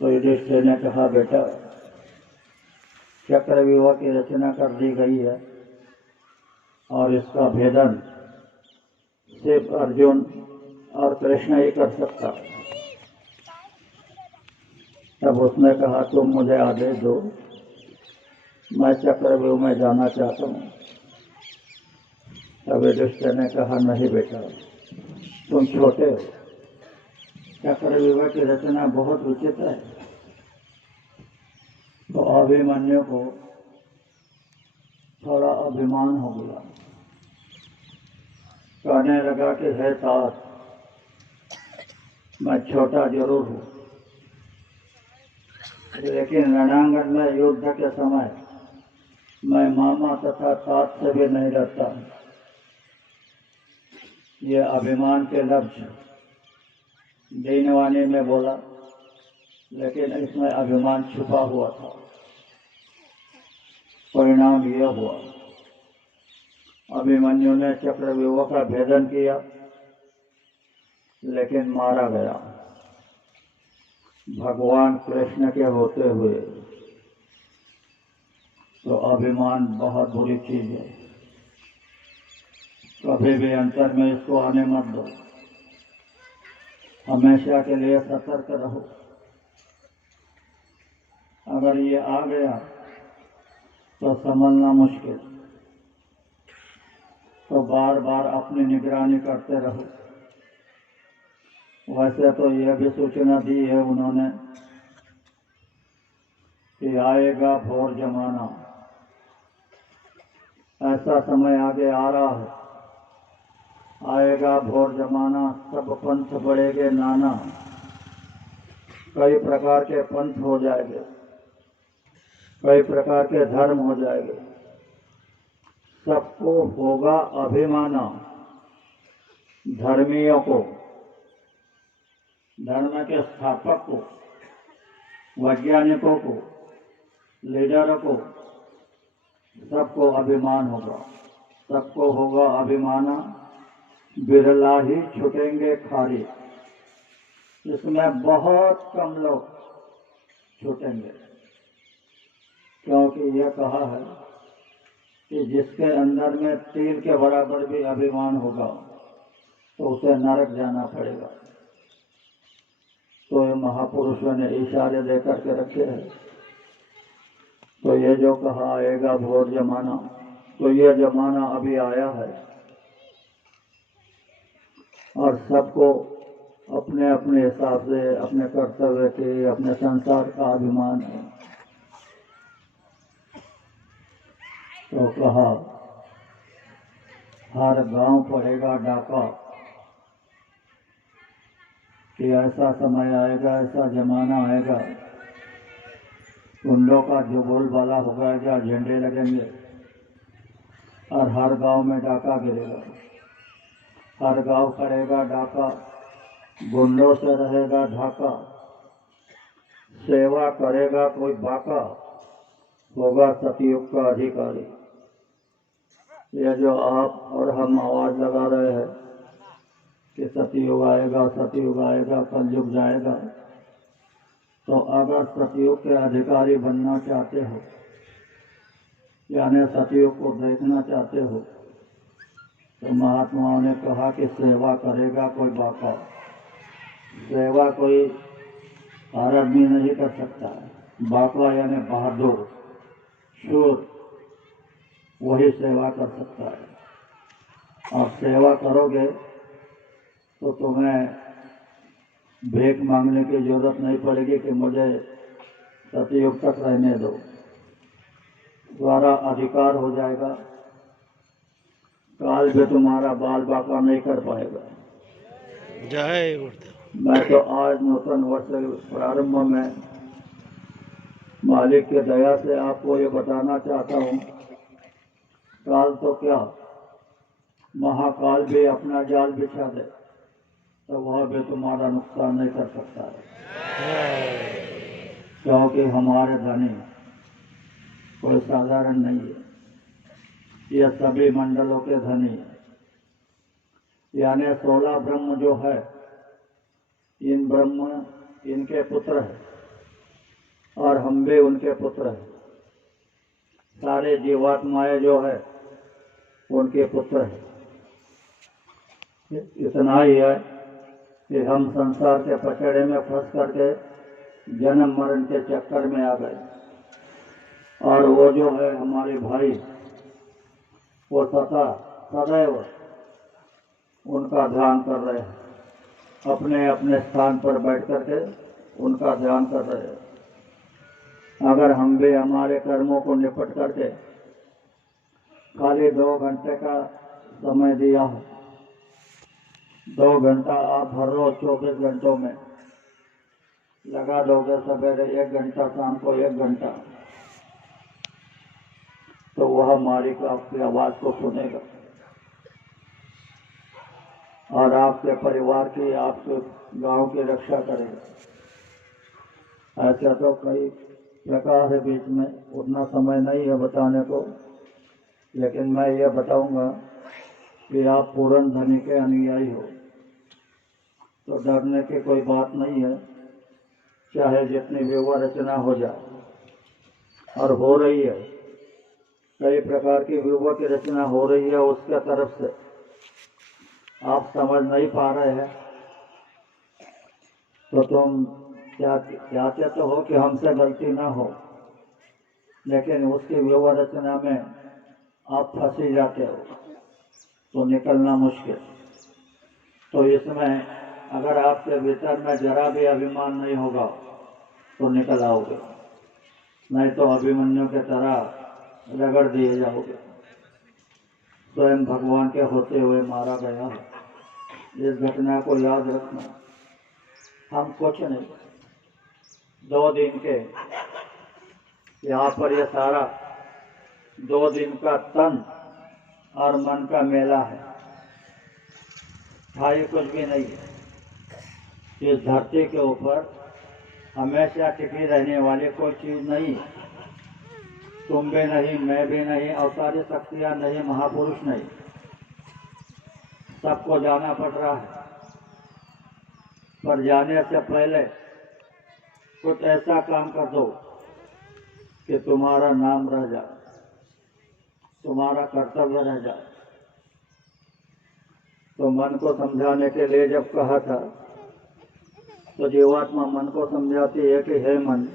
तो युधिष्ठिर ने कहा, बेटा चक्रव्यूह की रचना कर दी गई है और इसका भेदन सिर्फ अर्जुन और कृष्ण ही कर सकता है। तब उसने कहा, तुम मुझे आदेश दो, मैं चक्रव्यूह में जाना चाहता हूँ। तब युधिष्ठिर ने कहा, नहीं बेटा, तुम छोटे हो, चक्रव्यूह की रचना बहुत विचित्र है। तो अभिमन्यु को थोड़ा अभिमान हो गया, कहने लगा कि हे तात, मैं छोटा जरूर हूँ, लेकिन रणांगण में युद्ध के समय मैं मामा तथा तात से भी नहीं डरता। ये अभिमान के लफ्ज दीनवाणी में बोला, लेकिन इसमें अभिमान छुपा हुआ था। परिणाम यह हुआ, अभिमन्यु ने चक्रव्यूह का भेदन किया, लेकिन मारा गया भगवान कृष्ण के होते हुए। तो अभिमान बहुत बुरी चीज है, कभी भी अंतर में इसको आने मत दो, हमेशा के लिए सतर्क रहो। अगर ये आ गया तो संभलना मुश्किल, तो बार बार अपनी निगरानी करते रहो। वैसे तो यह भी सूचना दी है उन्होंने कि आएगा घोर जमाना, ऐसा समय आगे आ रहा है, आएगा घोर जमाना, सब पंथ बढ़ेंगे नाना, कई प्रकार के पंथ हो जाएंगे, कई प्रकार के धर्म हो जाएंगे, सबको होगा अभिमाना। धर्मियों को, धर्म के स्थापक को, वैज्ञानिकों को, लीडरों को, सबको अभिमान होगा, सबको होगा अभिमाना। बिरला ही छूटेंगे खारी, इसमें बहुत कम लोग छूटेंगे, क्योंकि यह कहा है कि जिसके अंदर में तीर के बराबर भी अभिमान होगा तो उसे नरक जाना पड़ेगा। तो ये महापुरुषों ने इशारे दे करके रखे हैं। तो ये जो कहा आएगा घोर जमाना, तो ये जमाना अभी आया है और सबको अपने अपने हिसाब से, अपने कर्तव्य के, अपने संसार का अभिमान है। तो कहा हर गांव पड़ेगा डाका, कि ऐसा समय आएगा, ऐसा जमाना आएगा, कुंडों का जो बोलबाला होगा, जहाँ झंडे लगेंगे और हर गांव में डाका गिरेगा, हर गांव करेगा डाका, गुंडों से रहेगा ढाका, सेवा करेगा कोई बाका, होगा सतयुग का अधिकारी। यह जो आप और हम आवाज लगा रहे हैं कि सतयुग आएगा, सतयुग आएगा, कलयुग जाएगा, तो अगर सतयुग के अधिकारी बनना चाहते हो, यानी सतयुग को देखना चाहते हो, तो महात्माओं ने कहा कि सेवा करेगा कोई बाका। सेवा कोई हर आदमी नहीं कर सकता है। बाका यानी बहादुर, शूर, वही सेवा कर सकता है। और सेवा करोगे तो तुम्हें भीख मांगने की जरूरत नहीं पड़ेगी कि मुझे सतयुग तक रहने दो, द्वारा अधिकार हो जाएगा, काल भी तुम्हारा बाल बाका नहीं कर पाएगा। जय मैं तो आज नूतन वर्ष प्रारंभ में मालिक की दया से आपको ये बताना चाहता हूँ, काल तो क्या, महाकाल भी अपना जाल बिछा दे तो वह भी तुम्हारा नुकसान नहीं कर सकता है, क्योंकि हमारे धनी कोई साधारण नहीं है, ये सभी मंडलों के धनी है। यानी 16 ब्रह्म जो है, इन ब्रह्म इनके पुत्र है, और हम भी उनके पुत्र हैं। सारे जीवात्माएं जो है उनके पुत्र हैं। इतना ही है कि हम संसार के पचड़े में फंस करके जन्म मरण के चक्कर में आ गए, और वो जो है हमारे भाई, वो सदैव उनका ध्यान कर रहे हैं, अपने अपने स्थान पर बैठ करके उनका ध्यान कर रहे हैं। अगर हम भी हमारे कर्मों को निपट करके खाली 2 घंटे का समय दिया हो, 2 घंटा आप हर रोज 24 घंटों में लगा दोगे, सवेरे 1 घंटा, शाम को 1 घंटा, तो वह मालिक आपकी आवाज को सुनेगा और आपके परिवार की, आपके गांव की रक्षा करेगा। ऐसा तो कई प्रकार है, बीच में उतना समय नहीं है बताने को, लेकिन मैं ये बताऊंगा कि आप पूर्ण धनी के अनुयायी हो तो डरने की कोई बात नहीं है। चाहे जितनी व्यवहार रचना हो जाए, और हो रही है, कई प्रकार की व्यवहार की रचना हो रही है उसके तरफ से, आप समझ नहीं पा रहे हैं तो तुम चाहते तो हो कि हमसे गलती ना हो, लेकिन उसकी व्यवहार रचना में आप फंसी जाते हो तो निकलना मुश्किल। तो इसमें अगर आपके भीतर में जरा भी अभिमान नहीं होगा तो निकल आओगे, नहीं तो अभिमन्यु के तरह रगड़ दिए जाओगे। स्वयं भगवान के होते हुए मारा गया है। इस घटना को याद रखना। हम कुछ नहीं, 2 दिन के यहाँ पर यह सारा 2 दिन का तन और मन का मेला है, था कुछ भी नहीं है। इस धरती के ऊपर हमेशा टिकी रहने वाली कोई चीज नहीं, तुम भी नहीं, मैं भी नहीं, अवतारी शक्तियां नहीं, महापुरुष नहीं, सबको जाना पड़ रहा है। पर जाने से पहले कुछ ऐसा काम कर दो कि तुम्हारा नाम रह जाए, तुम्हारा कर्तव्य रह जाए। तो मन को समझाने के लिए जब कहा था, तो जीवात्मा मन को समझाती है कि हे मन,